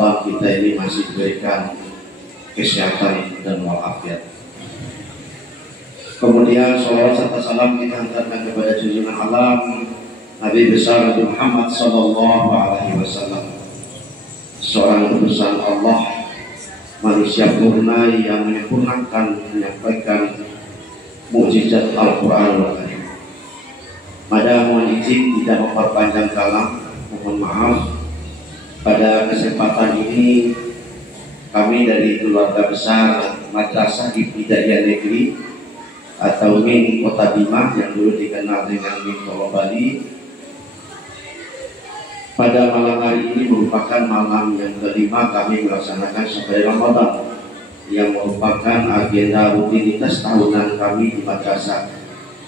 Ramadan kita ini masih diberikan kesehatan dan walafiat. Kemudian salawat serta salam kita hantarkan kepada junjungan alam Nabi besar Muhammad sallallahu alaihi wasallam, seorang utusan Allah, manusia purna yang menyempurnakan menyampaikan mukjizat Al-Qur'an. Pada mohon izin tidak memperpanjang kalam, mohon maaf. Pada kesempatan ini kami dari keluarga besar Madrasah Ibtidaiyah Negeri atau MIN Kota Bima yang dulu dikenal dengan MIN Solo Bali, pada malam hari ini merupakan malam yang kelima kami melaksanakan Safari Ramadan, yang merupakan agenda rutinitas tahunan kami di madrasah.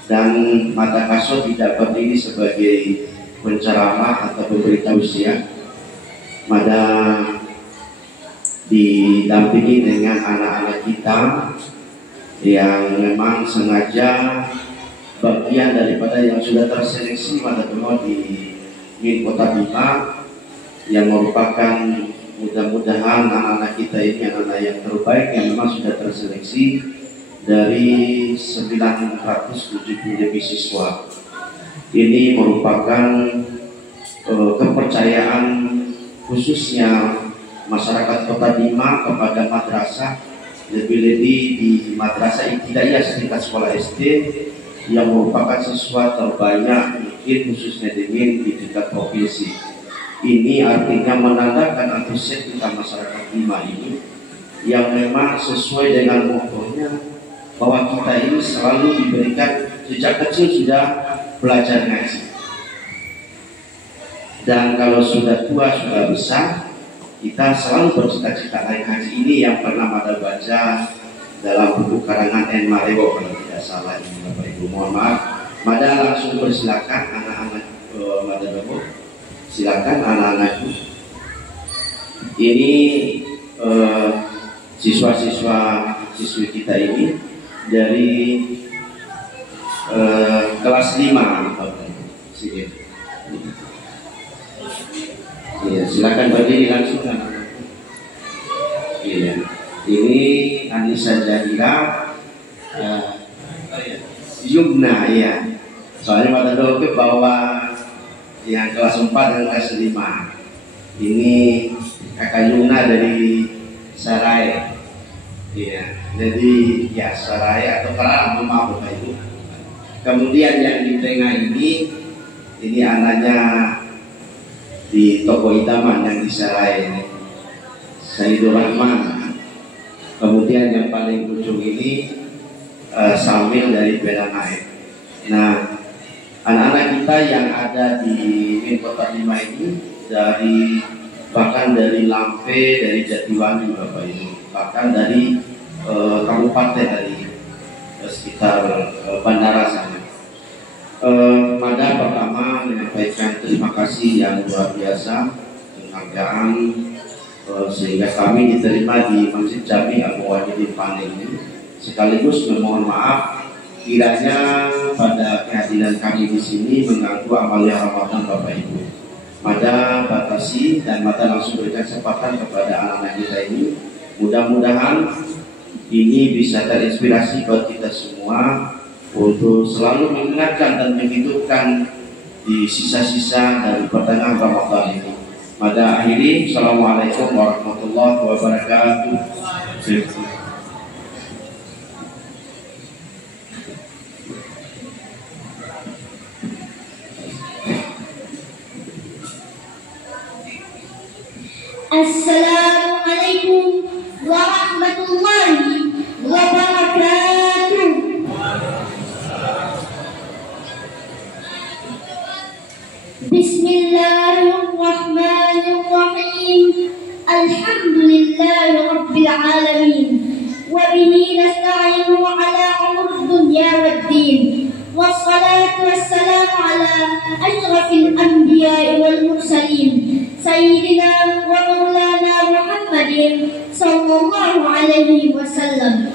Dan mata kasut tidak berdiri sebagai penceramah atau pemberi tausiah, maka didampingi dengan anak-anak kita yang memang sengaja bagian daripada yang sudah terseleksi pada di MIN Kota Bima, yang merupakan mudah-mudahan anak-anak kita ini anak-anak yang terbaik yang memang sudah terseleksi dari 970 lebih siswa. Ini merupakan kepercayaan khususnya masyarakat Kota Bima kepada madrasah, lebih-lebih di Madrasah Ibtidaiyah setingkat sekolah SD yang merupakan siswa terbanyak mungkin khususnya di tingkat provinsi. Ini artinya menandakan antusias kita masyarakat Bima ini yang memang sesuai dengan motonya bahwa kita ini selalu diberikan sejak kecil sudah belajar ngaji, dan kalau sudah tua sudah besar kita selalu bercita-cita naik haji. Ini yang pernah Mada baca dalam buku karangan N. Marewo kalau tidak salah ini Bapak Ibu, mohon maaf. Mada langsung persilakan anak-anak Mada Bapak, silakan anak-anakku. Ini siswa-siswi kita ini dari kelas 5 Bapak Ibu. Iya, silakan berdiri langsung. Iya, ini Anissa Zahira, Yumna, ya. Soalnya pada dulu bawa yang kelas 4 dan kelas 5. Ini kakak Yumna dari Sarai. Iya, jadi ya Sarai atau Karang, maaf Bapak Ibu. Kemudian yang di tengah ini anaknya di toko idaman yang di Sarai ini, Sayyidur Rahman. Kemudian yang paling ujung ini Samil dari Belanaik. Nah, anak-anak kita yang ada di MIN Kota Bima ini bahkan dari Lampe, dari Jatiwangi Bapak Ibu, bahkan dari kabupaten dari sekitar bandara sana. Pada pertama menyampaikan terima kasih yang luar biasa, penghargaan sehingga kami diterima di Masjid Jami Al-Muwahhidin Panen ini. Sekaligus memohon maaf kiranya pada kehadiran kami di sini mengganggu amalia Ramadan Bapak Ibu. Mada batasi dan mada langsung berikan kesempatan kepada anak-anak kita ini. Mudah-mudahan ini bisa terinspirasi buat kita semua untuk selalu mengingatkan dan menghidupkan di sisa-sisa dari pertengahan Ramadan ini. Pada akhiri, Assalamualaikum warahmatullahi wabarakatuh. Assalamualaikum warahmatullahi wabarakatuh. Bismillahirrahmanirrahim. Alhamdulillahi rabbil alamin. Wa bihi nasta'inu ala umuri dunya waddin. Wassalatu wassalamu ala asyrafil anbiya'i wal mursalin. Sayyidina wa maulana Muhammadin sallallahu alaihi wasallam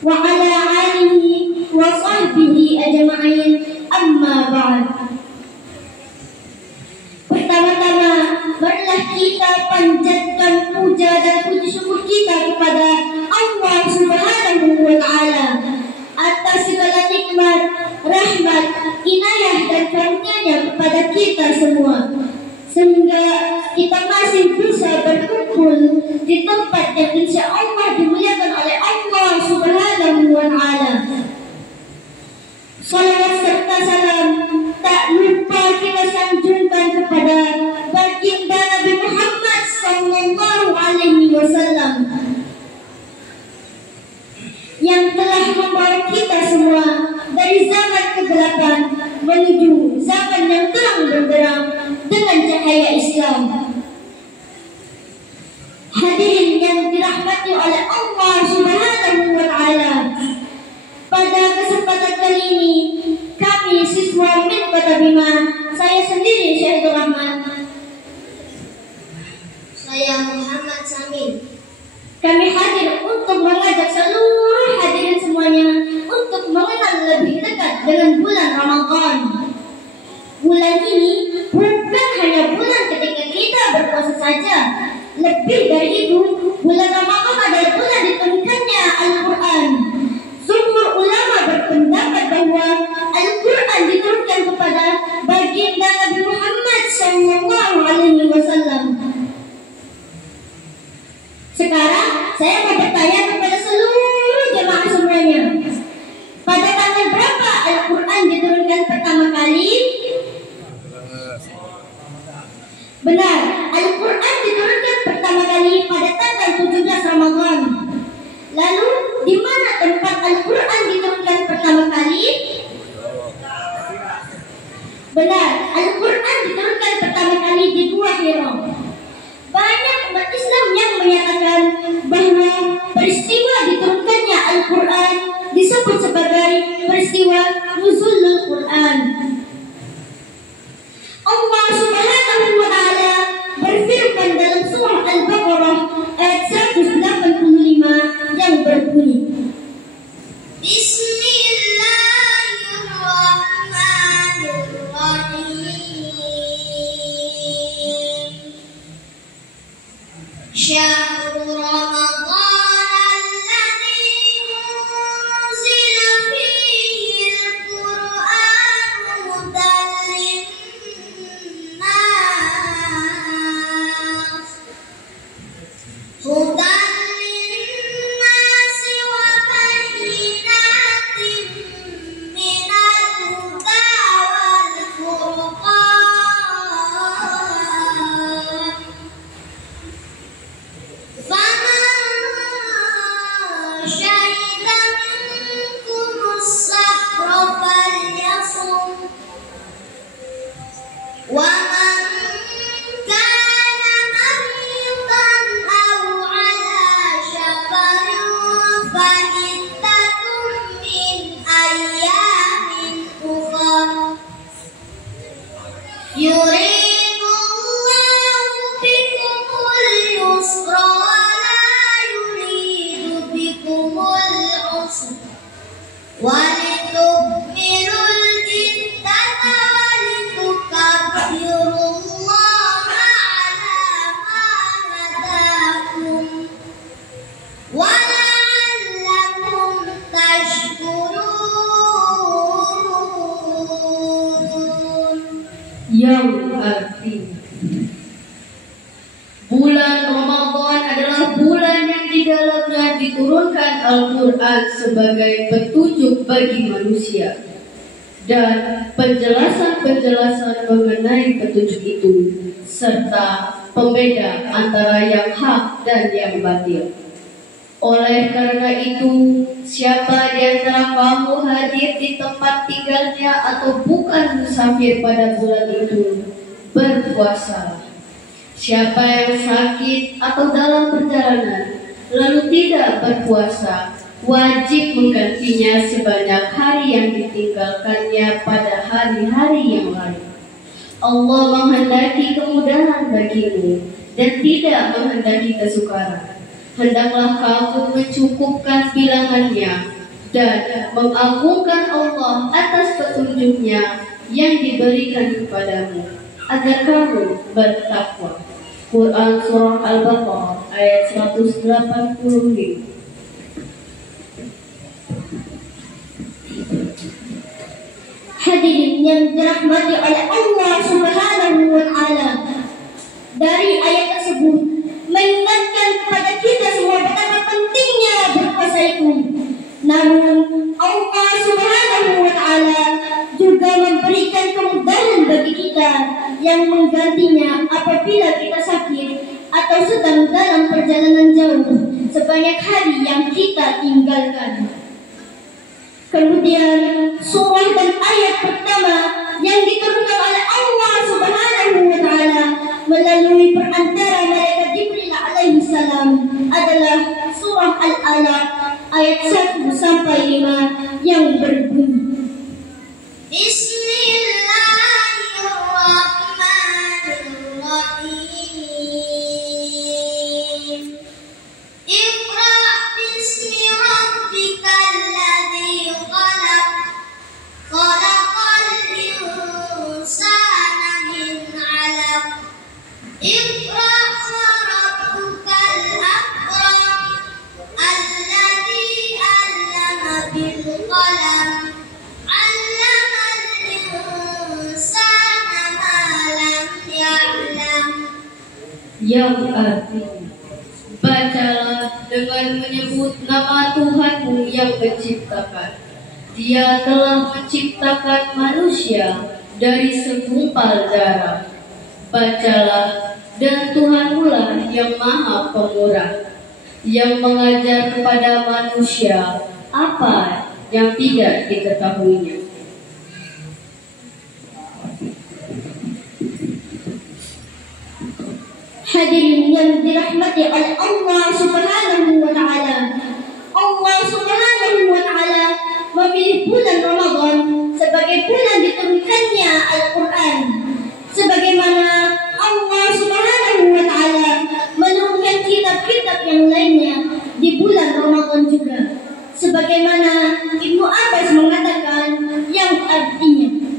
wa ala alihi wa sahbihi ajma'in, amma ba'd. Pertama-tama marilah kita masih bisa berkumpul di tempat yang insya Allah dimuliakan oleh Allah Subhanahu wa Ta'ala. Salawat serta salam tak lupa kita sanjungkan kepada baginda Nabi Muhammad sallallahu alaihi wasallam yang telah membawa kita semua dari zaman kegelapan menuju zaman yang terang benderang dengan cahaya Islam. Hadirin yang dirahmati oleh Allah Subhanahu wa Ta'ala, pada kesempatan kali ini kami siswa MIN Kota Bima, saya sendiri Syahidul Rahman, saya Muhammad Samin, kami hadir untuk mengajak seluruh hadirin semuanya untuk mengenal lebih dekat dengan bulan Ramadan. Bulan ini bukan hanya bulan ketika kita berpuasa saja. Lebih dari itu, bulan Ramadan adalah bulan diturunkannya Al-Quran. Jumhur ulama berpendapat bahwa Al-Quran diturunkan kepada baginda Nabi Muhammad SAW. Sekarang saya mau bertanya kepada seluruh jemaah semuanya, pada tanggal berapa Al-Quran diturunkan pertama kali? Benar, Al-Quran diturunkan pertama kali pada tanggal 17 Ramadan. Lalu, di mana tempat Al-Quran diturunkan pertama kali? Benar, Al-Quran diturunkan pertama kali di Gua Hira. Banyak umat Islam yang menyatakan bahwa peristiwa diturunkannya Al-Quran disebut sebagai peristiwa Nuzulul Quran. Allah Subhanahu wa Ta'ala berfirman dalam surah Al-Baqarah ayat 185 yang berbunyi, Bismillahirrahmanirrahim. Syahrul Ramadan alladzi unzila fihi al-Qur'an hudan lin-nas wa bayyinatin minal huda wal furqan. Faman syahida minkumus sahra falyasum wa man kana maridan aw ala safarin fa iddatun min ayyamin ukhra. Yuridullahu bikumul yusra wa la yuridu bikumul usra wa litukmilul iddata wa litukabbirullaha ala ma hadakum wa la'allakum tashkurun. Yang artinya bulan Ramadan adalah bulan yang di dalamnya diturunkan Al-Quran sebagai petunjuk bagi manusia dan penjelasan-penjelasan mengenai petunjuk itu serta pembeda antara yang hak dan yang batil. Oleh karena itu, siapa di antara kamu hadir di tempat tinggalnya atau bukan musafir pada bulan itu, berpuasalah. Siapa yang sakit atau dalam perjalanan lalu tidak berpuasa, wajib menggantinya sebanyak hari yang ditinggalkannya pada hari-hari yang lain. Allah menghendaki kemudahan bagimu dan tidak menghendaki kesukaran. Hendaklah kamu mencukupkan bilangannya dan mengagungkan Allah atas petunjuknya yang diberikan kepadamu agar kamu bertakwa. Quran Surah Al-Baqarah ayat 185. Hadirin yang dirahmati oleh Allah Subhanahu wa Ta'ala, dari ayat tersebut atau sedang dalam perjalanan jauh sebanyak hari yang kita tinggalkan. Kemudian surah dan ayat pertama yang diturunkan oleh Allah Subhanahu wa taala melalui perantara malaikat Jibril alaihi salam adalah surah Al-Alaq ayat 1 sampai 5 yang berbunyi Bismillahirrahmanirrahim. Iqra bismi rabbikal ladzi khalaq. Khalaqal insana min 'alaq. Iqra wa rabbukal akram. Alladzi 'allama bil qalam. 'Allamal insana ma lam ya'lam. Yang artinya, bacalah dengan menyebut nama Tuhanmu yang menciptakan. Dia telah menciptakan manusia dari segumpal darah. Bacalah, dan Tuhanmulah yang Maha Pemurah, yang mengajar kepada manusia apa yang tidak diketahuinya. Hadirin yang dirahmati oleh Allah Subhanahu wa taala. Allah Subhanahu wa taala memilih bulan Ramadan sebagai bulan diturunkannya Al-Qur'an. Sebagaimana Allah Subhanahu wa taala menurunkan kitab-kitab yang lainnya di bulan Ramadan juga. Sebagaimana Ibnu Abbas mengatakan yang artinya,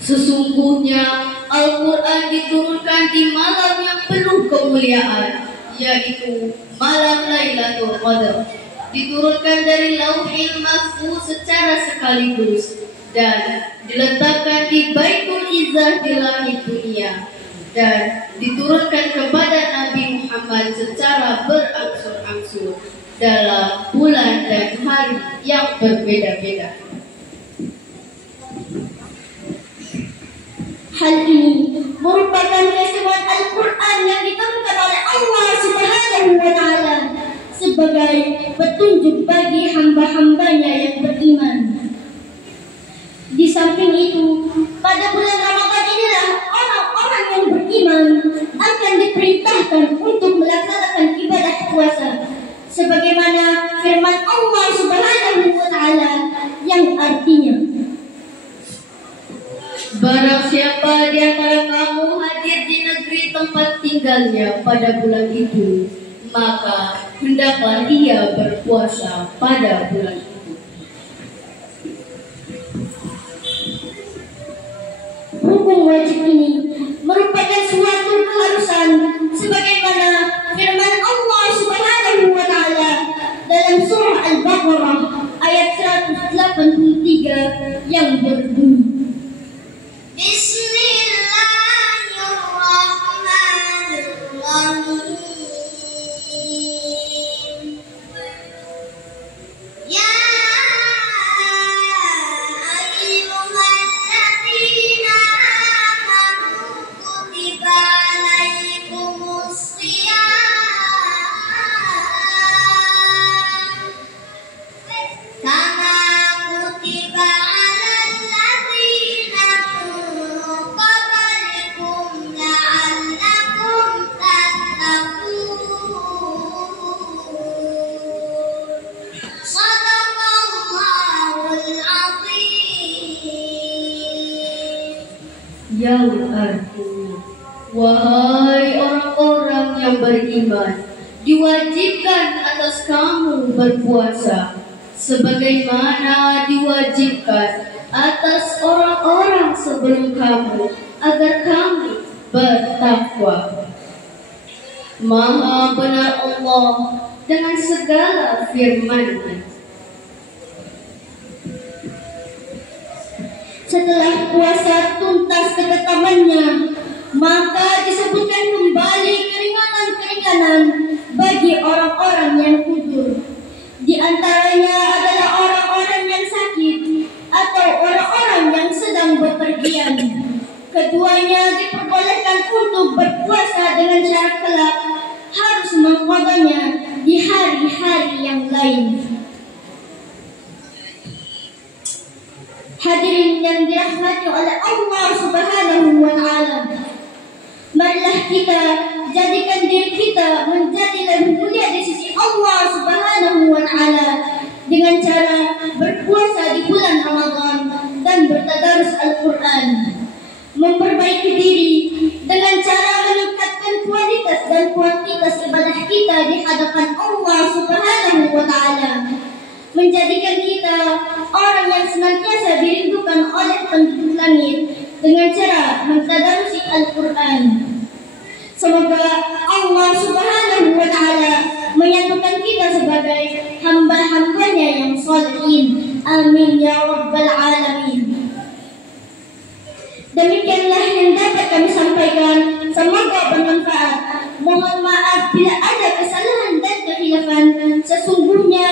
sesungguhnya Al-Quran diturunkan di malam yang penuh kemuliaan, yaitu malam Lailatul Qadar. Diturunkan dari Lauhil Mahfuz secara sekaligus dan diletakkan di Baitul Izzah di langit dunia, dan diturunkan kepada Nabi Muhammad secara berangsur-angsur dalam bulan dan hari yang berbeda-beda. hal ini merupakan keistimewaan Al-Quran yang diturunkan oleh Allah Subhanahu wa taala sebagai petunjuk bagi hamba-hambanya yang beriman. Di samping itu, pada bulan Ramadan inilah orang-orang yang beriman akan diperintahkan untuk melaksanakan ibadah puasa, sebagaimana firman Allah Subhanahu wa taala yang artinya, barang siapa di antara kamu hadir di negeri tempat tinggalnya pada bulan itu, maka hendaklah ia berpuasa pada bulan itu. hukum wajib ini merupakan suatu keharusan sebagaimana firman Allah Subhanahu wa taala dalam surah Al-Baqarah ayat 183 yang berbunyi, Bismillahirrahmanirrahim. Ya ayyuhalladzina amanu kutiba alaikumusshiyam kama kutiba alal ladzina min qablikum la'allakum tattaqun. Shadaqallahul azim. Yang artinya, wahai orang-orang yang beriman, diwajibkan atas kamu berpuasa sebagaimana diwajibkan atas orang-orang sebelum kamu, agar kamu bertakwa. Maha benar Allah dengan segala firman-Nya. setelah puasa tuntas ketetapannya, maka disebutkan kembali keringanan-keringanan bagi orang-orang yang kufur. Di antaranya adalah orang-orang yang sakit atau orang-orang yang sedang bepergian. Keduanya diperbolehkan untuk berpuasa yang lain. Hadirin yang dirahmati oleh Allah Subhanahu wa Ta'ala, marilah kita jadikan diri kita menjadi lebih mulia di sisi Allah Subhanahu wa Ta'ala dengan cara berpuasa di bulan Ramadan dan bertadarus Al-Quran, memperbaiki diri dengan cara meningkatkan kualitas dan kuantitas ibadah kita di hadapan Allah Subhanahu wa Ta'ala, menjadikan kita orang yang senantiasa dirindukan oleh penduduk langit dengan cara mentadarusi Al-Quran. Semoga Allah Subhanahu wa Ta'ala menyatukan kita sebagai hamba-hambanya yang sholihin. Amin ya rabbal alamin. Demikianlah yang dapat kami sampaikan. Semoga bermanfaat. Mohon maaf bila ada kesalahan dan kehilafan. Sesungguhnya